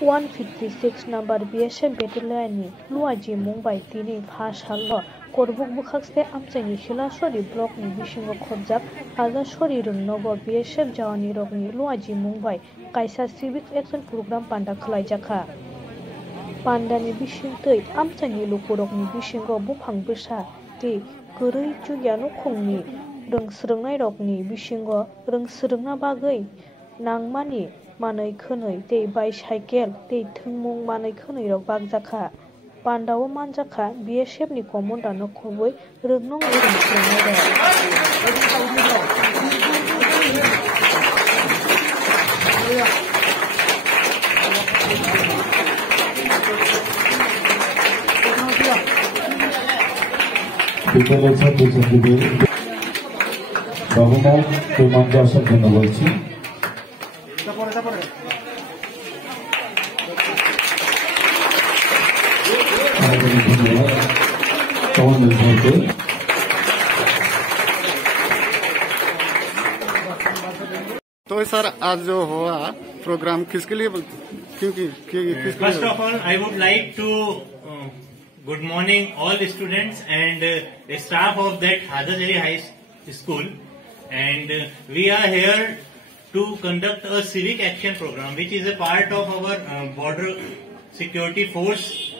156 number BSF Battalion Luaji Mumbai Tini Phashalo Korbuk Bukhakste Amchani Shilashori Block ni Bishingo Khobjak Azashori Runnogo BSF Jawani Rogni Luaji Mumbai Kaisa Civic Action Program Panda Khlaijaka Pandani Bishintei Amchani Lukurogni Bishingo Buphang Bisa Ti Kurui Chuyanu Khungni Rongsrungnai Rogni Bishingo Rongsrungna Bagai Nangmani Manai Khunui Tei Bicycle Tei Thungmung Manai Khunui Rok Bagjaka Pandawo Manjaka BSF ni Komanda no Khoboi Rugnong तो sir आज जो हुआ programme किसके लिए First of all, I would like to good morning all students and staff of that Hadazari High School, and we are here to conduct a civic action program which is a part of our border security force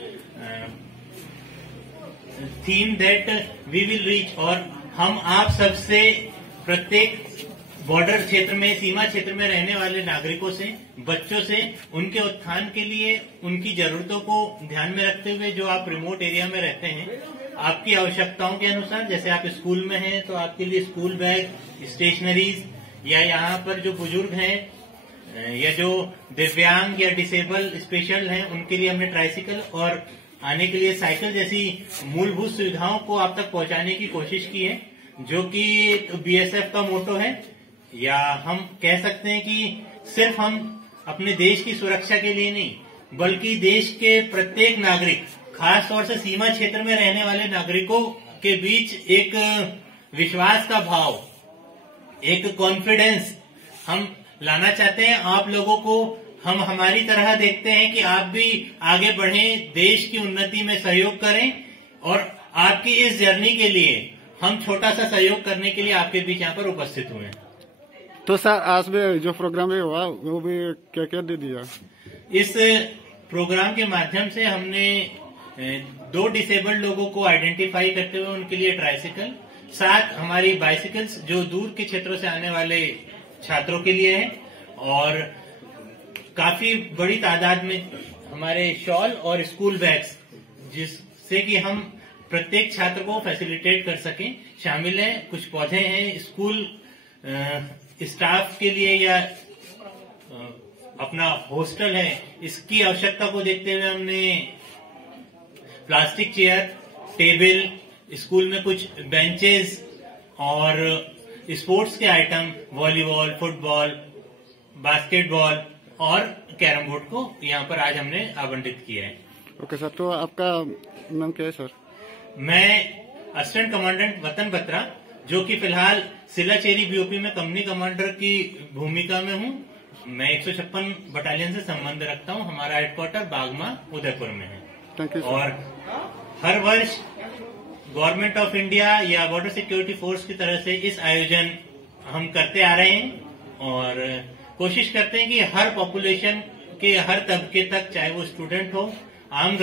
theme that we will reach और हम आप सबसे प्रत्येक border क्षेत्र में सीमा क्षेत्र में रहने वाले नागरिकों से बच्चों से उनके उत्थान के लिए उनकी जरूरतों को ध्यान में रखते हुए जो आप रिमोट एरिया में रहते हैं आपकी आवश्यकताओं के अनुसार जैसे आप स्कूल में हैं तो आपके लिए स्कूल बैग स्टेशनरीज या यहाँ पर जो बुजुर्ग हैं या जो दिव्यांग या डिसेबल स्पेशल हैं उनके लिए हमने ट्राइसिकल और आने के लिए साइकिल जैसी मूलभूत सुविधाओं को आप तक पहुंचाने की कोशिश की है जो कि बीएसएफ का मोटो है या हम कह सकते हैं कि सिर्फ हम अपने देश की सुरक्षा के लिए नहीं बल्कि देश के प्रत्येक नागरिक खास तौर से सीमा क्षेत्र में रहने वाले नागरिकों के बीच एक विश्वास का भाव एक कॉन्फिडेंस हम लाना चाहते हैं। आप लोगों को हम हमारी तरह देखते हैं कि आप भी आगे बढ़ें देश की उन्नति में सहयोग करें और आपकी इस जर्नी के लिए हम छोटा सा सहयोग करने के लिए आपके बीच यहाँ पर उपस्थित हुए हैं। तो सर आज में जो प्रोग्राम हुआ वो भी क्या क्या दे दिया? इस प्रोग्राम के माध्यम से हमने 2 डिसेबल्ड लोगों को आइडेंटिफाई करते हुए उनके लिए ट्राइसिकल 7 हमारी बाइसिकल्स जो दूर के क्षेत्रों से आने वाले छात्रों के लिए है और काफी बड़ी तादाद में हमारे शॉल और स्कूल बैग्स जिससे कि हम प्रत्येक छात्र को फैसिलिटेट कर सकें शामिल हैं। कुछ पौधे हैं स्कूल स्टाफ के लिए या अपना हॉस्टल है इसकी आवश्यकता को देखते हुए हमने प्लास्टिक चेयर टेबल स्कूल में कुछ बेंचेस और स्पोर्ट्स के आइटम वॉलीबॉल फुटबॉल बास्केटबॉल और कैरम बोर्ड को यहाँ पर आज हमने आवंटित किया है। ओके सर, तो आपका नाम क्या है सर? मैं असिस्टेंट कमांडेंट वतन बत्रा जो कि फिलहाल सिलाचेरी बीओपी में कंपनी कमांडर की भूमिका में हूँ। मैं 156 बटालियन से संबंध रखता हूँ। हमारा हेडक्वार्टर बागमा उदयपुर में है। Thank you. और हर वर्ष गवर्नमेंट ऑफ इंडिया या बॉर्डर सिक्योरिटी फोर्स की तरह से इस आयोजन हम करते आ रहे हैं और कोशिश करते हैं कि हर पॉपुलेशन के हर तबके तक चाहे वो स्टूडेंट हो आम